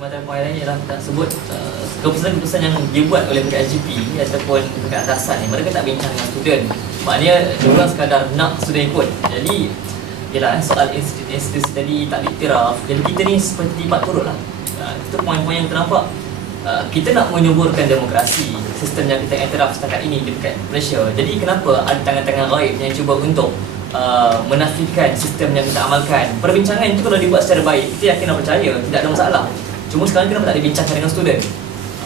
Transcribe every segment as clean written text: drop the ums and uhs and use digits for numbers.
Sumatera Poin ialah tak sebut keputusan-keputusan yang dibuat oleh pihak SGP ataupun pihak atasan ni, mereka tak bincang dengan student. Maknanya diorang sekadar nak student ikut. Jadi ialah soal institusi tadi tak diiktiraf. Jadi kita ni seperti empat turut lah. Itu poin-poin yang ternampak. Kita nak menyuburkan demokrasi, sistem yang kita iktiraf setakat ini di dekat Malaysia. Jadi kenapa ada tangan-tangan gaib yang cuba untuk menafikan sistem yang kita amalkan? Perbincangan itu kalau dibuat secara baik, kita yakin dan percaya tidak ada masalah. Cuma sekarang kenapa tak dibincangkan dengan student?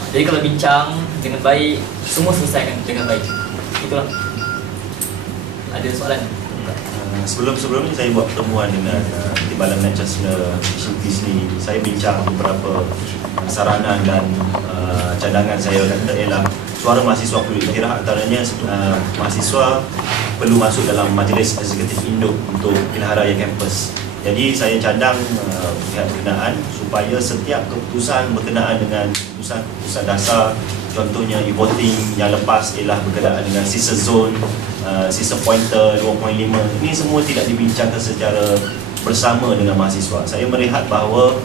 Jadi kalau bincang dengan baik, semua selesaikan dengan baik. Itulah. Ada soalan? Sebelum ni saya buat pertemuan dengan Timbalan Net Chancellor Shiltis ni. Saya bincang beberapa saranan dan cadangan saya kata ialah suara mahasiswa perlu iktiraf, antaranya mahasiswa perlu masuk dalam majlis eksekutif induk untuk pilihan raya kampus. Jadi saya cadang pihak berkenaan supaya setiap keputusan berkenaan dengan keputusan dasar, contohnya e-voting yang lepas ialah berkenaan dengan sisa zone, sisa pointer 2.5, ini semua tidak dibincangkan secara bersama dengan mahasiswa. Saya melihat bahawa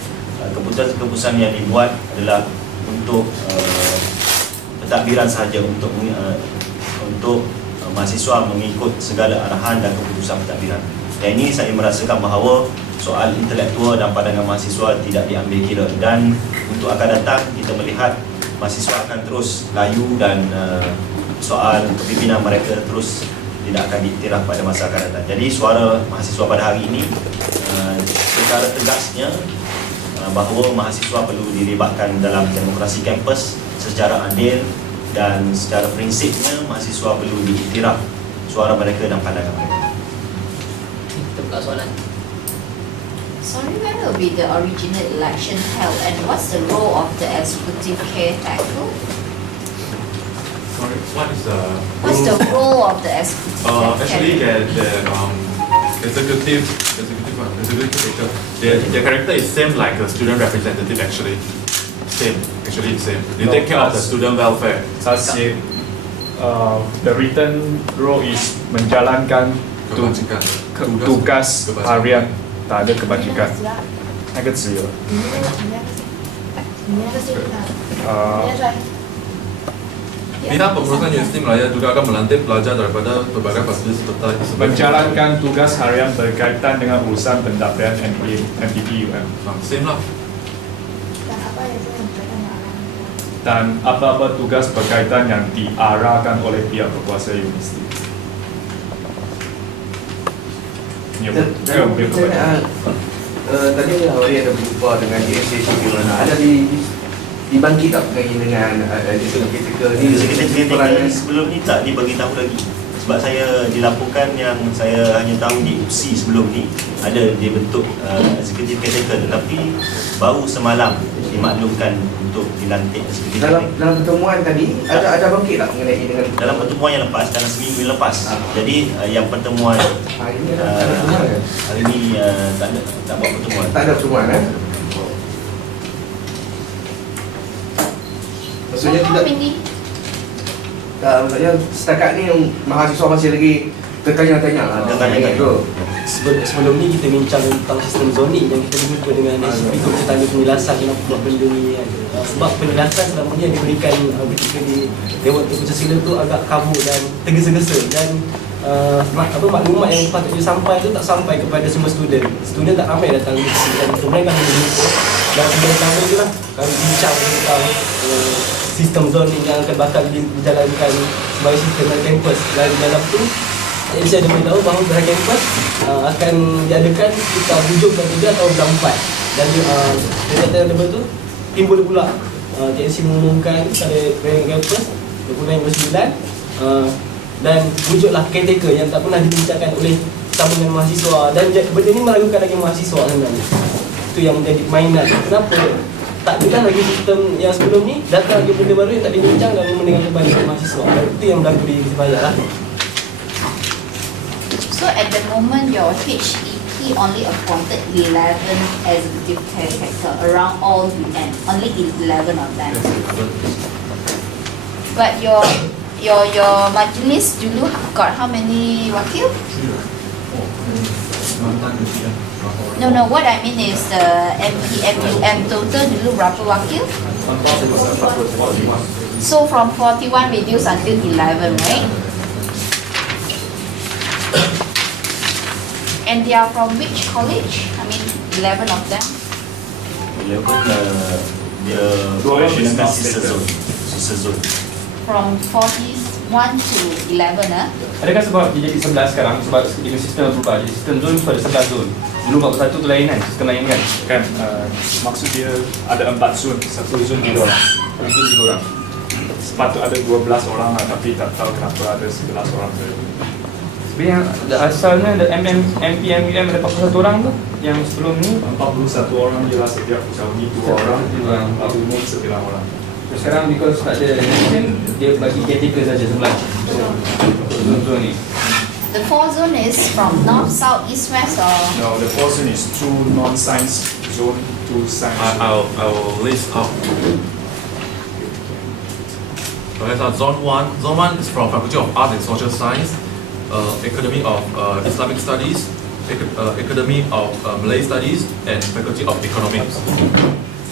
keputusan-keputusan yang dibuat adalah untuk pentadbiran sahaja, untuk mahasiswa mengikut segala arahan dan keputusan pentadbiran. Dan ini saya merasakan bahawa soal intelektual dan pandangan mahasiswa tidak diambil kira, dan untuk akan datang kita melihat mahasiswa akan terus layu dan soal kepimpinan mereka terus tidak akan diiktiraf pada masa akan datang. Jadi suara mahasiswa pada hari ini secara tegasnya bahawa mahasiswa perlu dilibatkan dalam demokrasi kampus secara adil, dan secara prinsipnya mahasiswa perlu diiktiraf suara mereka dan pandangan mereka. Kita buka soalan. Sorry, when will be the original election held, and what's the role of the executive caretaker? Sorry, What's the role of the executive actually, caretaker? the executive caretaker, their character is same like a student representative actually. Same. They take care of the student welfare. The written role is menjalankan tugas harian, tak ada kebajikan. 那个只有Pihak pengurusan Universiti Malaya juga akan melantik pelajar daripada berbagai fakultas serta menjalankan tugas harian berkaitan dengan urusan pendapatan MPPUM. Same lah. Dan apa-apa tugas berkaitan yang diarahkan oleh pihak berkuasa universiti. Tadi Awali ada berjumpa dengan DSC di mana ada dibangkit tak dengan itu ketika ni Sebelum ni tak dibagi tahu lagi, sebab saya dilaporkan yang saya hanya tahu di UPSI sebelum ni ada dibentuk executive caretaker, tetapi baru semalam dimaklumkan untuk dilantik executive caretaker. dalam pertemuan tadi ada bangkit tak mengenai dengan Dalam pertemuan yang lepas, dalam seminggu yang lepas. Jadi yang pertemuan hari ni ada pertemuan kan? hari ni tak buat pertemuan. Tak ada pertemuan Maksudnya How tidak, many? maksudnya setakat ni mahasiswa masih lagi tertanya-tanya tu. Sebelum ni kita bincang tentang sistem zoning yang kita jumpa dengan SGP untuk kita tanya penjelasan kenapa buat benda ni kan. Sebab penjelasan selama ni yang diberikan ketika di Dewan Pancasila tu agak kabur dan tergesa-gesa, dan maklumat yang patutnya sampai tu tak sampai kepada semua student. Student tak ramai datang di sini, dan kemudian kami berjumpa dan sebelum kami tu lah kami bincang tentang sistem zoning yang akan bakal dijalankan sebagai sistem dalam kampus, dan dalam tu saya ada beritahu bahawa dalam kampus akan diadakan sekitar 7 atau 4, dan dalam level tu timbul pula TNC mengumumkan pada pilihan kampus 2009 dan wujudlah caretaker yang tak pernah dibincangkan oleh sambungan mahasiswa, dan benda ni meragukan lagi mahasiswa sebenarnya. Itu yang menjadi mainan. Kenapa tak ada lagi sistem yang sebelum ni, datang lagi benda baru yang tak dibincang dan mendengar kebanyakan mahasiswa. Itu yang berlaku di Persebaya lah. So at the moment, your HEP only appointed 11 executive caretaker around all UN, only 11 of them. But your majlis dulu got how many wakil? No, what I mean is the MPMUM total dulu berapa wakil? So from 41 reduced until 11, right? And they are from which college? I mean, 11 of them. 11 dia Dua orang gunakan business sister center. zone. Sister zone. From 41 to 11, Adakah sebab dia jadi 11 sekarang sebab dia sistem berubah, jadi sistem zone tu ada 11 zone. Dulu 41 tu lain kan, sistem lain kan. Kan maksud dia ada 4 zon, satu zon 3 orang, satu zon 3 orang. Sepatut ada 12 orang lah, tapi tak tahu kenapa ada 11 orang tu. Sebenarnya asalnya ada MPMUM ada 41 orang tu yang sebelum ni 41 orang je lah setiap usahawi 2 orang, umum 9 orang. sekarang because tak ada nation dia bagi caretaker saja 11 zone ni. The 4 zone is from north, south, east, west or No, the portion is 2 non-science zone, 2 science zone. I will list out. Okay, so Zone 1 is from Faculty of Art and Social Science, Academy of Islamic Studies, Academy of Malay Studies, and Faculty of Economics.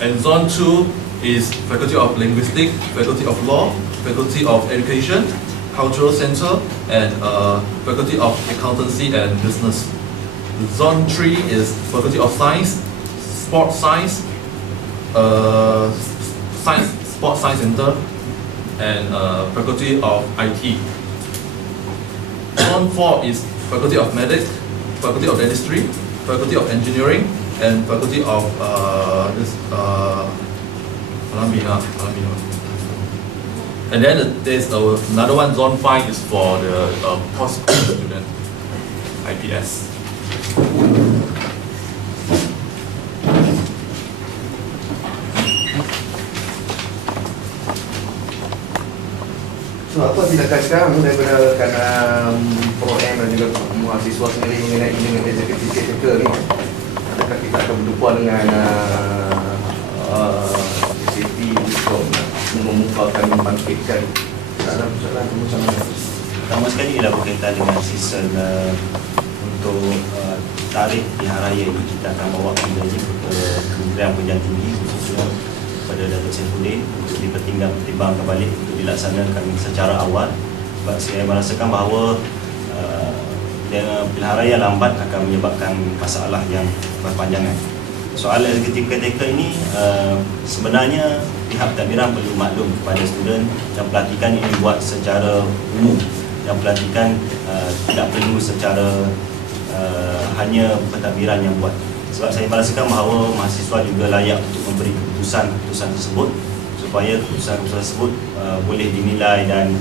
And Zone 2 is Faculty of Linguistics, Faculty of Law, Faculty of Education, Cultural Center, and Faculty of Accountancy and Business. Zone 3 is Faculty of Science, Sports Science, Sports Science Center, and Faculty of IT. Zone 4 is Faculty of Medics, Faculty of Dentistry, Faculty of Engineering, and Faculty of Alam Bina. And then there's another one, Zone 5 is for the post-graduate student, IPS. So apa tindakan sekarang daripada Pro M dan juga mahasiswa sendiri mengenai dengan executive caretaker ni? Adakah kita akan berjumpa dengan SAP untuk mengemukakan, membangkitkan soalan macam-macam? Pertama sekali ialah berkaitan dengan season untuk tarikh pilihan raya ini. Kita akan bawa benda ini ke Kementerian Pendidikan Tinggi khususnya pada Datuk Saifuddin untuk dipertimbangkan balik untuk dilaksanakan secara awal. Sebab saya merasakan bahawa dengan pilihan raya lambat akan menyebabkan masalah yang berpanjangan. Soal executive caretaker ini sebenarnya pihak pentadbiran perlu maklum kepada student yang pelantikan ini dibuat secara umum, yang pelantikan tidak perlu secara hanya pentadbiran yang buat. Sebab saya merasakan bahawa mahasiswa juga layak untuk memberi keputusan tersebut supaya keputusan tersebut boleh dinilai dan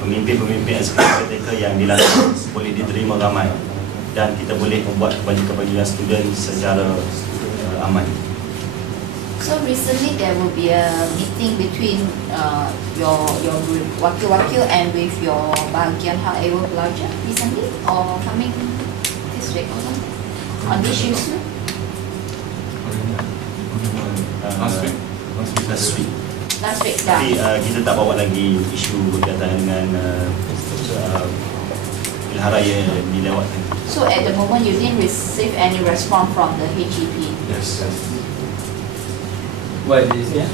pemimpin-pemimpin executive caretaker yang dilantik boleh diterima ramai dan kita boleh membuat kebajikan student secara aman. so recently there will be a meeting between your wakil-wakil and with your bahagian hak ehwal pelajar recently or coming this week or something on this issue? Last week. Last week dah. Tapi kita tak bawa lagi isu berkaitan dengan pilihan raya dilewatkan. So at the moment you didn't receive any response from the HEP. Yes. What did you say?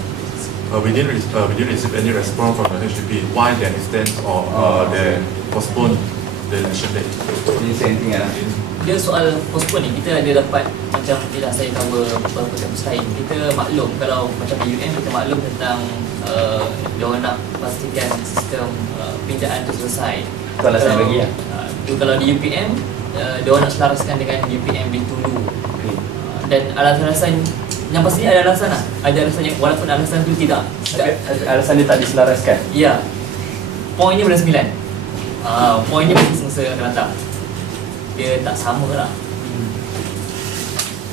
We didn't receive any response from the HDP why they extend or they postpone the election date. Did you say anything else? Dia soal postpone ni, kita ada dapat macam tidak saya cover beberapa kampus lain. Kita maklum kalau macam di UM kita maklum tentang diorang nak pastikan sistem pinjaan tu selesai. Itu alasan Kalau- bagi lah. Itu kalau di UPM diorang nak selaraskan dengan UPM Bintulu. Dan alasan-alasan yang pastinya ada alasan lah. Ada alasan yang walaupun alasan tu tidak Alasan dia tak diselaraskan. ya. Poinnya bulan 9. Poinnya mesti semasa akan datang. Dia tak sama lah.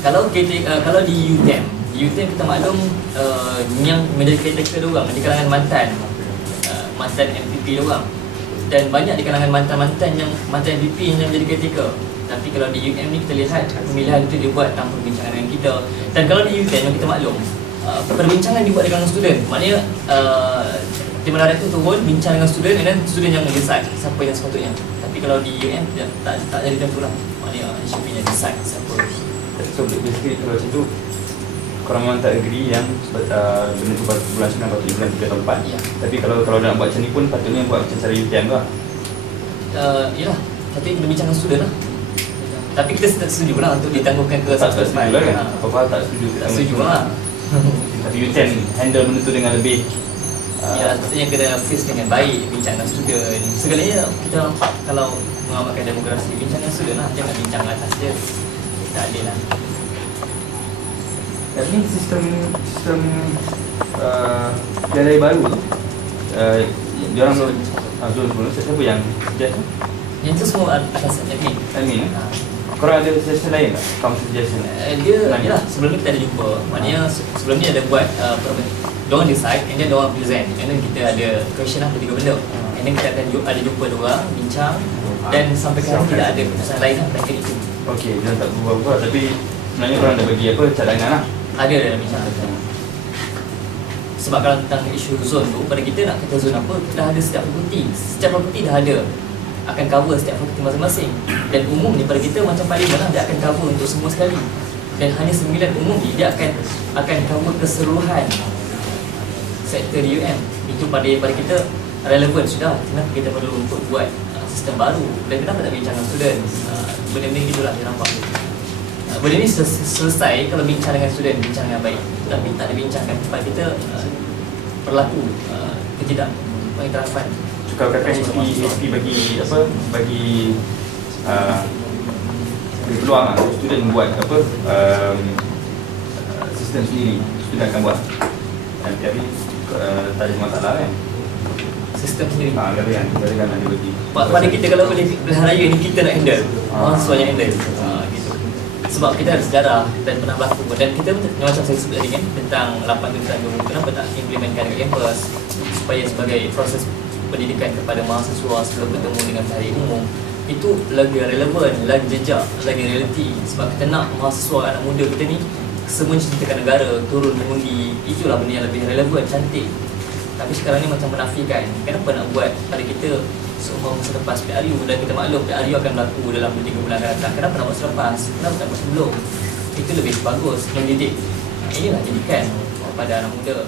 Kalau kita kalau di UTM kita maklum yang menjadi caretaker diorang di kalangan mantan MPP diorang, dan banyak di kalangan mantan MPP yang menjadi caretaker. Tapi kalau di UM ni kita lihat pemilihan itu dibuat tanpa perbincangan dengan kita. Dan kalau di UTM yang kita maklum perbincangan dibuat dengan student. Maknanya Timbalan Director turun bincang dengan student dan student yang decide siapa yang sepatutnya. Tapi kalau di UM tak jadi macam tu lah. Maknanya HMP yang decide siapa So basically kalau macam tu, korang memang tak agree yang benda tu bulan 9 patutnya bulan 3 tahun 4. Ya. Tapi kalau nak buat macam ni pun patutnya buat macam cara UTM lah. Yelah, tapi kita bincang dengan student lah. Tapi kita tak setuju lah untuk ditangguhkan ke Tak subject setuju lah kan? Apa-apa tak setuju. Tak setuju lah. Tapi UTM handle benda tu dengan lebih Ya, sepatutnya kena face dengan baik, bincang dengan student. Segalanya kita nampak kalau mengamalkan demokrasi, bincang dengan student lah, jangan bincang atas je. Tak adil lah. Tapi sistem nilai baru tu diorang Zul sebelum siapa yang suggest tu? Yang tu semua atas admin. Admin korang ada suggestion lain tak? Counter suggestion? Dia, yalah, sebelum ni kita ada jumpa. Maknanya sebelum ni ada buat diorang decide and then diorang present. And then kita ada question lah, ketiga benda. And then kita akan ada jumpa diorang, bincang. Dan sampai sekarang tidak ada keputusan lain lah melainkan itu. Okey, jangan tak berubah-ubah. Tapi sebenarnya korang dah bagi apa cadangan lah. Ada dalam bincang. Sebab kalau tentang isu zone tu, pada kita nak kata zone apa, kita dah ada setiap fakulti. Setiap fakulti dah ada, akan cover setiap fakulti masing-masing. Dan umumnya pada kita macam parlimen lah, dia akan cover untuk semua sekali. Dan hanya 9 umum ni, dia akan cover keseluruhan sektor UM. Itu pada kita relevan sudah. Kenapa kita perlu untuk buat sistem baru? Dan kenapa tak bincang dengan student? Benda-benda itulah dia nampak. Benda ni selesai kalau bincang dengan student, bincang dengan baik. Tapi tak dibincangkan tempat kita berlaku ketidakiktirafan. Kalau katakan HP bagi apa, bagi peluang lah student buat apa, sistem sendiri, student akan buat. Tapi tak ada masalah kan? Sistem sendiri. Katakan ada bagi. Pada kita kalau boleh pilihan raya ni kita nak handle, mahasiswa yang handle. Gitu. Sebab kita ada sejarah dan pernah berlaku. Dan kita macam saya sebut tadi kan, tentang 8 tuntutan guru, kenapa tak implementkan kat kampus supaya sebagai proses pendidikan kepada mahasiswa sebelum bertemu dengan tarikh umum itu lagi relevan, lagi jejak, lagi realiti. Sebab kita nak mahasiswa anak muda kita ni semua ceritakan negara, turun mengundi. Itulah benda yang lebih relevan, cantik. Tapi sekarang ni macam menafikan. Kenapa nak buat pada kita seumur masa lepas PRU? Dan kita maklum PRU akan berlaku dalam 3 bulan akan datang. Kenapa nak buat selepas? Kenapa tak buat sebelum? Itu lebih bagus, mendidik. Inilah didikan pada anak muda.